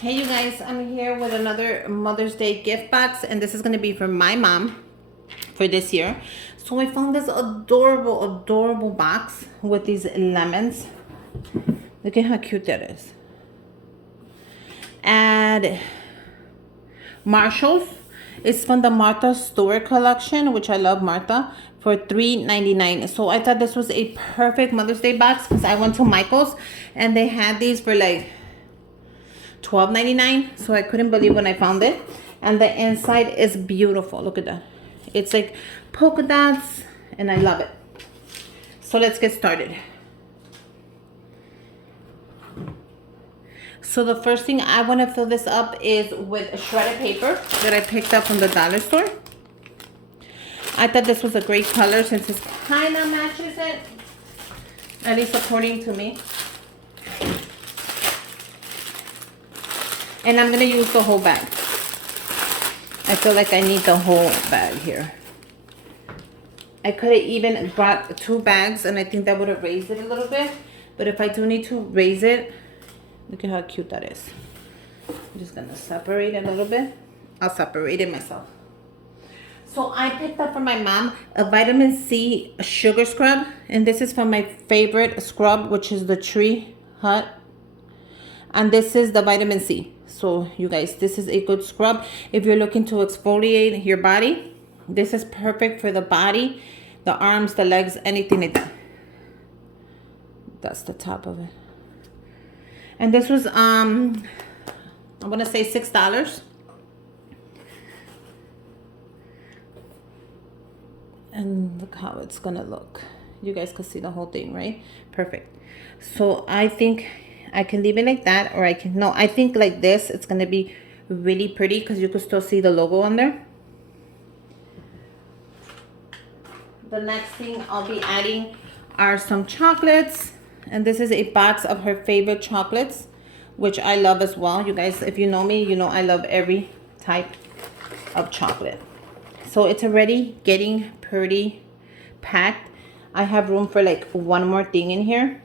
Hey you guys, I'm here with another Mother's Day gift box, and this is going to be for my mom for this year. So I found this adorable box with these lemons. Look at how cute that is. And Marshalls. It's from the Martha Stewart collection, which I love Martha, for $3.99. So I thought this was a perfect Mother's Day box because I went to Michael's and they had these for like $12.99. So I couldn't believe when I found it. And the inside is beautiful. Look at that. It's like polka dots and I love it. So let's get started. So the first thing I want to fill this up is with shredded paper that I picked up from the dollar store. I thought this was a great color since it kind of matches it, at least according to me. And I'm going to use the whole bag. I feel like I need the whole bag here. I could have even brought 2 bags and I think that would have raised it a little bit. But if I do need to raise it, look at how cute that is. I'm just going to separate it a little bit. I'll separate it myself. So I picked up for my mom a vitamin C sugar scrub. And this is from my favorite scrub, which is the Tree Hut. And this is the vitamin C. So you guys, this is a good scrub. If you're looking to exfoliate your body, this is perfect for the body, the arms, the legs, anything like that. That's the top of it. And this was, I'm going to say $6. And look how it's going to look. You guys can see the whole thing, right? Perfect. So I think I can leave it like that, or I can, no, I think like this, it's going to be really pretty because you can still see the logo on there. The next thing I'll be adding are some chocolates. And this is a box of her favorite chocolates, which I love as well. You guys, if you know me, you know I love every type of chocolate. So it's already getting pretty packed. I have room for like one more thing in here.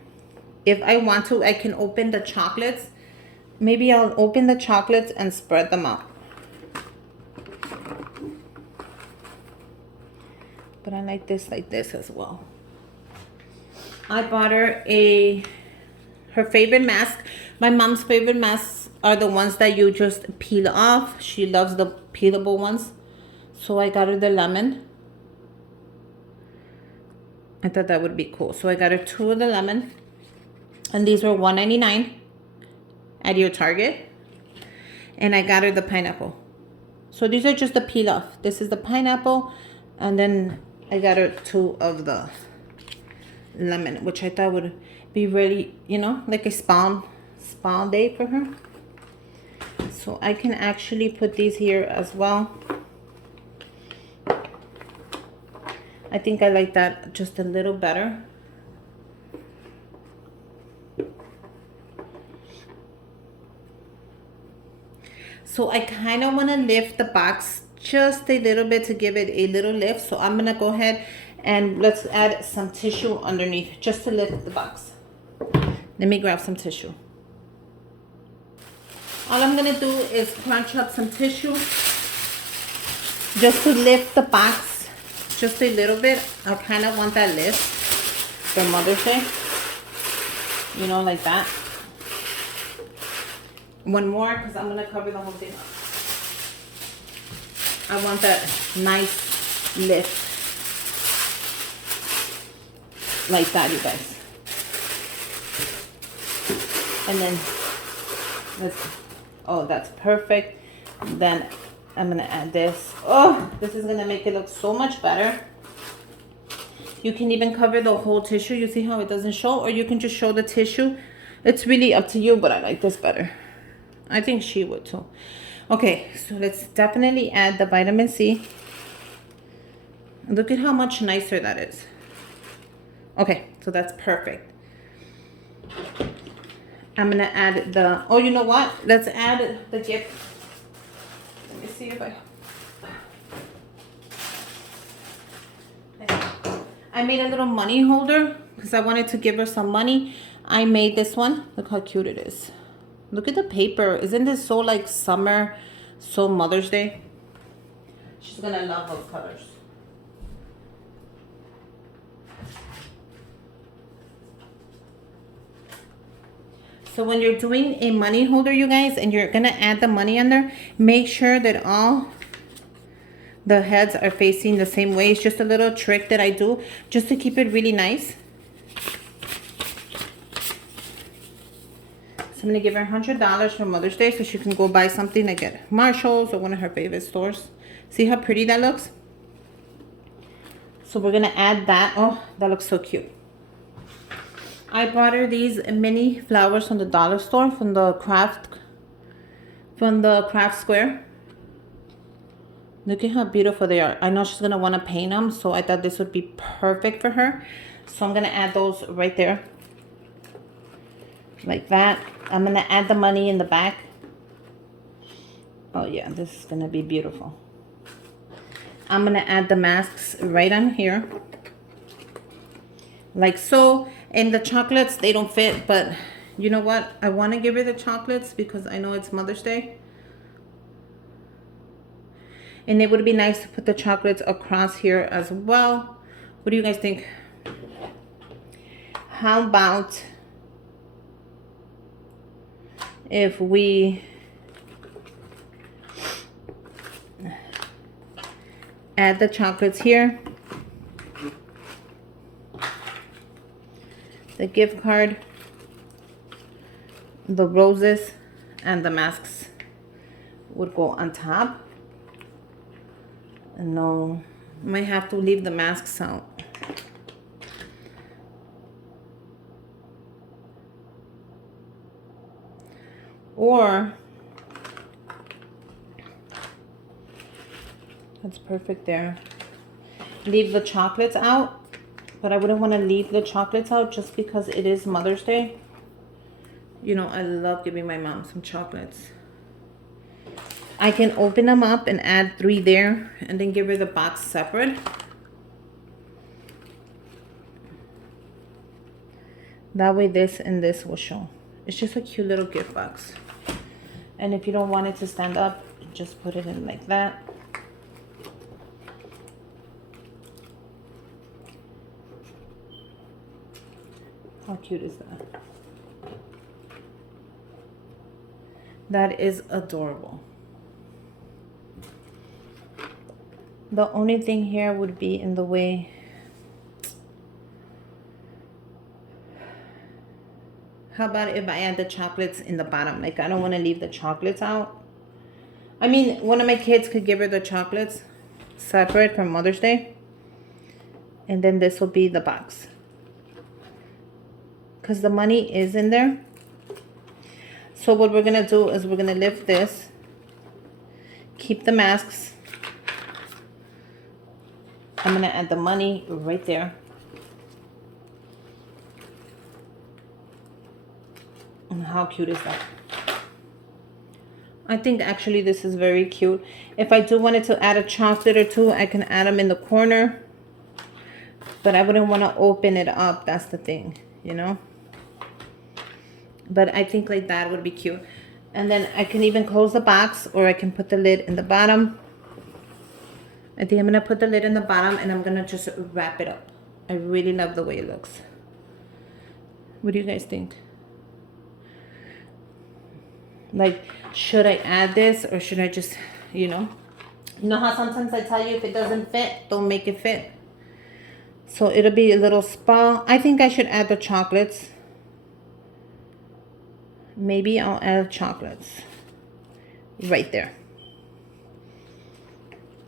If I want to, I can open the chocolates. Maybe I'll open the chocolates and spread them out. But I like this as well. I bought her her favorite mask. My mom's favorite masks are the ones that you just peel off. She loves the peelable ones. So I got her the lemon. I thought that would be cool. So I got her 2 of the lemon. And these were $1.99 at your Target. And I got her the pineapple. So these are just the peel off. This is the pineapple. And then I got her 2 of the lemon, which I thought would be really, you know, like a spa day for her. So I can actually put these here as well. I think I like that just a little better. So I kind of want to lift the box just a little bit to give it a little lift. So I'm going to go ahead and let's add some tissue underneath just to lift the box. Let me grab some tissue. All I'm going to do is crunch up some tissue just to lift the box just a little bit. I kind of want that lift for Mother's Day. You know, like that. One more because I'm going to cover the whole thing up. I want that nice lift. Like that, you guys. And then that's perfect. Then I'm gonna add this. Oh, this is gonna make it look so much better. You can even cover the whole tissue. You see how it doesn't show, or you can just show the tissue. It's really up to you, but I like this better. I think she would too. Okay, so let's definitely add the vitamin C. Look at how much nicer that is. Okay, so that's perfect. I'm gonna add the, oh, you know what? Let's add the gift. Let me see if I made a little money holder because I wanted to give her some money. I made this one. Look how cute it is. Look at the paper. Isn't this so like summer, so Mother's Day? She's gonna love those colors. So when you're doing a money holder, you guys, and you're gonna add the money on there, make sure that all the heads are facing the same way. It's just a little trick that I do just to keep it really nice. So I'm gonna give her $100 for Mother's Day so she can go buy something like at Marshall's or one of her favorite stores. See how pretty that looks? So we're gonna add that. Oh, that looks so cute. I bought her these mini flowers from the dollar store, from the craft square. Look at how beautiful they are. I know she's gonna wanna paint them, so I thought this would be perfect for her. So I'm gonna add those right there. Like that. I'm gonna add the money in the back. Oh yeah, this is gonna be beautiful. I'm gonna add the masks right on here. Like so. And the chocolates, they don't fit, but you know what? I want to give her the chocolates because I know it's Mother's Day. And it would be nice to put the chocolates across here as well. What do you guys think? How about if we add the chocolates here? The gift card, the roses, and the masks would go on top. No, might have to leave the masks out. Or, that's perfect there. Leave the chocolates out. But I wouldn't want to leave the chocolates out just because it is Mother's Day. You know, I love giving my mom some chocolates. I can open them up and add 3 there and then give her the box separate. That way this and this will show. It's just a cute little gift box. And if you don't want it to stand up, just put it in like that. How cute is that? That is adorable. The only thing here would be in the way. How about if I add the chocolates in the bottom? Like, I don't want to leave the chocolates out. I mean, one of my kids could give her the chocolates separate from Mother's Day. And then this will be the box. Because the money is in there. So what we're going to do is we're going to lift this. Keep the masks. I'm going to add the money right there. And how cute is that? I think actually this is very cute. If I do wanted to add a chocolate or two, I can add them in the corner. But I wouldn't want to open it up. That's the thing, you know. But I think like that would be cute. And then I can even close the box, or I can put the lid in the bottom. I think I'm going to put the lid in the bottom and I'm going to just wrap it up. I really love the way it looks. What do you guys think? Like, should I add this or should I just, you know how sometimes I tell you if it doesn't fit, don't make it fit. So it'll be a little spa. I think I should add the chocolates. Maybe I'll add chocolates right there.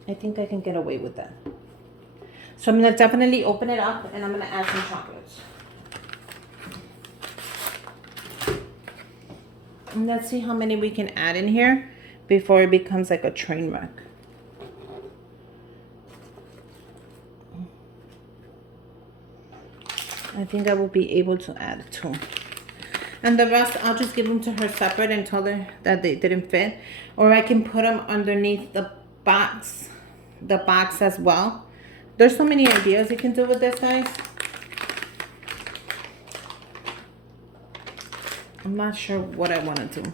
I think I can get away with that. So I'm going to definitely open it up and I'm going to add some chocolates. And let's see how many we can add in here before it becomes like a train wreck. I think I will be able to add 2. And the rest, I'll just give them to her separate and tell her that they didn't fit. Or I can put them underneath the box as well. There's so many ideas you can do with this, guys. I'm not sure what I want to do.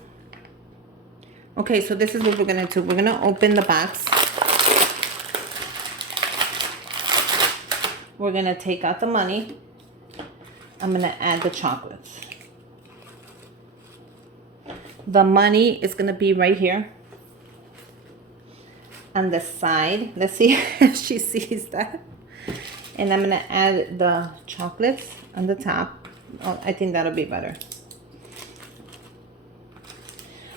Okay, so this is what we're gonna do. We're gonna open the box. We're gonna take out the money. I'm gonna add the chocolates. The money is gonna be right here on the side. Let's see if she sees that. And I'm gonna add the chocolates on the top. Oh, I think that'll be better.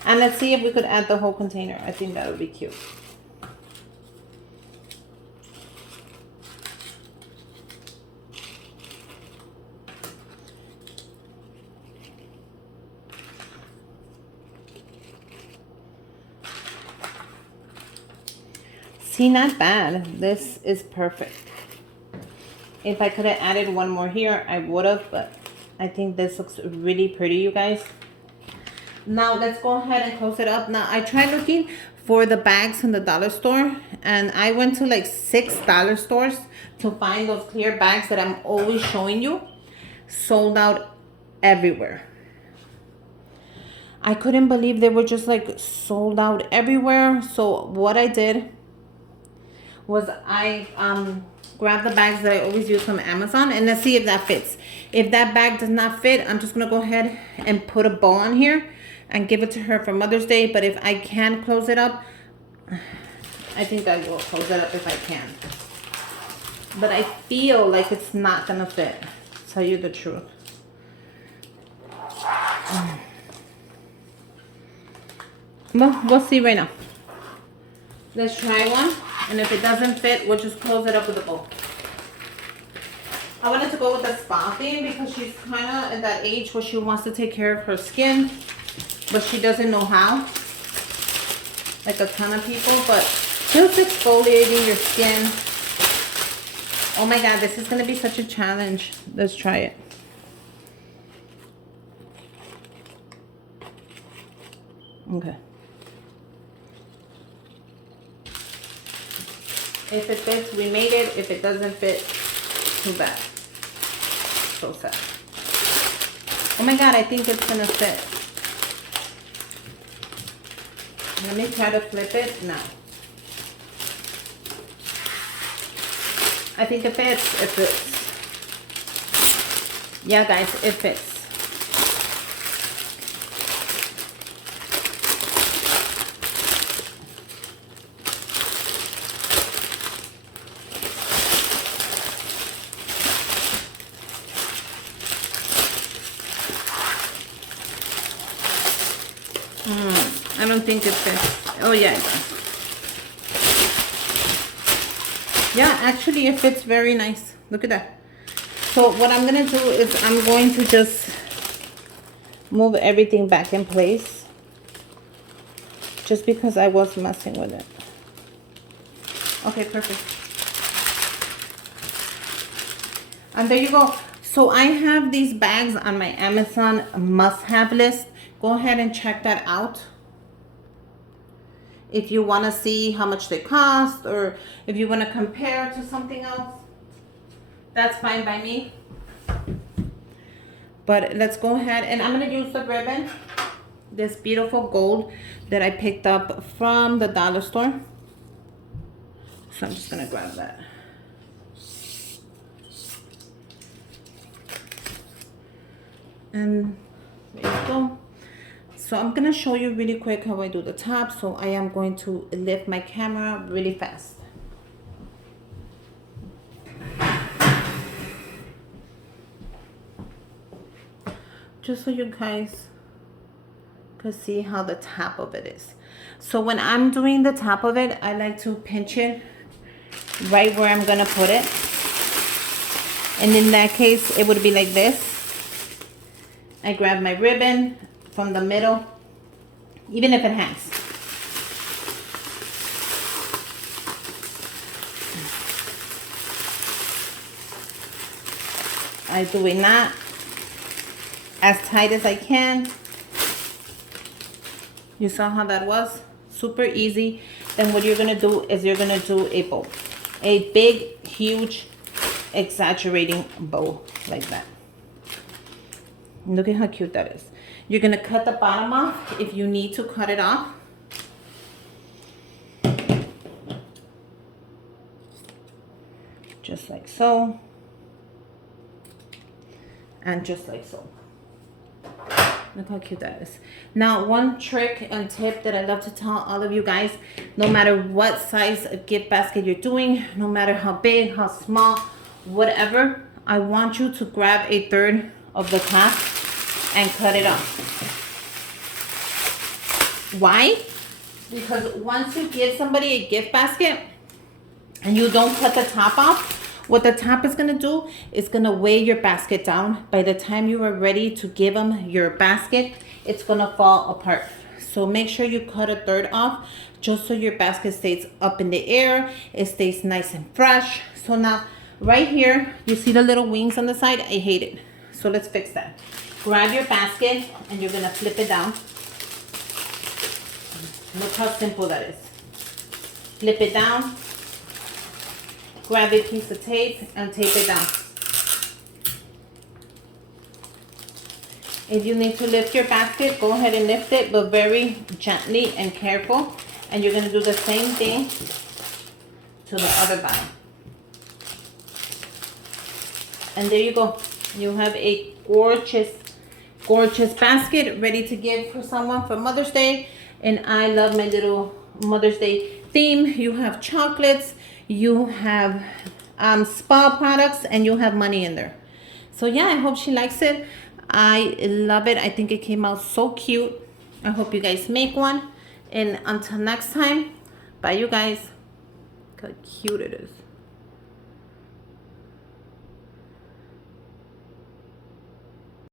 And let's see if we could add the whole container. I think that would be cute. See, not bad. This is perfect. If I could have added one more here, I would have, but I think this looks really pretty, you guys. Now let's go ahead and close it up. Now I tried looking for the bags in the dollar store, and I went to like 6 dollar stores to find those clear bags that I'm always showing you. Sold out everywhere. I couldn't believe they were just like sold out everywhere. So what I did was I grabbed the bags that I always use from Amazon, and let's see if that fits. If that bag does not fit, I'm just gonna go ahead and put a bow on here and give it to her for Mother's Day. But if I can close it up, I think I will close it up if I can. But I feel like it's not gonna fit, to tell you the truth. Well, we'll see right now. Let's try one, and if it doesn't fit, we'll just close it up with a bow. I wanted to go with the spa theme because she's kind of at that age where she wants to take care of her skin, but she doesn't know how. Like a ton of people, but just exfoliating your skin. Oh my God, this is going to be such a challenge. Let's try it. Okay. If it fits, we made it. If it doesn't fit, too bad. So sad. Oh my God, I think it's gonna fit. Let me try to flip it. No. I think it fits. It fits. Yeah, guys, it fits. I don't think it fits. Oh yeah, it does. Yeah, actually it fits very nice. Look at that. So what I'm gonna do is I'm going to just move everything back in place, just because I was messing with it. Okay, perfect. And there you go. So I have these bags on my Amazon must-have list. Go ahead and check that out. If you want to see how much they cost, or if you want to compare to something else, that's fine by me. But let's go ahead, and I'm going to use the ribbon, this beautiful gold that I picked up from the dollar store. So I'm just going to grab that. And there you go. So I'm gonna show you really quick how I do the top. So I am going to lift my camera really fast. Just so you guys can see how the top of it is. So when I'm doing the top of it, I like to pinch it right where I'm gonna put it. And in that case, it would be like this. I grab my ribbon from the middle, even if it hangs. I do a knot as tight as I can. You saw how that was? Super easy. Then what you're gonna do is you're gonna do a bow. A big, huge, exaggerating bow like that. Look at how cute that is. You're gonna cut the bottom off if you need to cut it off. Just like so. And just like so. Look how cute that is. Now, one trick and tip that I love to tell all of you guys, no matter what size of gift basket you're doing, no matter how big, how small, whatever, I want you to grab a third of the top and cut it off. Why? Because once you give somebody a gift basket and you don't cut the top off, what the top is going to do is going to weigh your basket down. By the time you are ready to give them your basket, it's going to fall apart. So make sure you cut a third off just so your basket stays up in the air. It stays nice and fresh. So now right here, you see the little wings on the side? I hate it. So let's fix that. Grab your basket and you're going to flip it down. Look how simple that is. Flip it down. Grab a piece of tape and tape it down. If you need to lift your basket, go ahead and lift it, but very gently and careful. And you're going to do the same thing to the other bottom. And there you go. You have a gorgeous, gorgeous basket ready to give for someone for Mother's Day. And I love my little Mother's Day theme. You have chocolates, you have spa products, and you have money in there. So yeah, I hope she likes it. I love it. I think it came out so cute. I hope you guys make one. And until next time, bye you guys. Look how cute it is.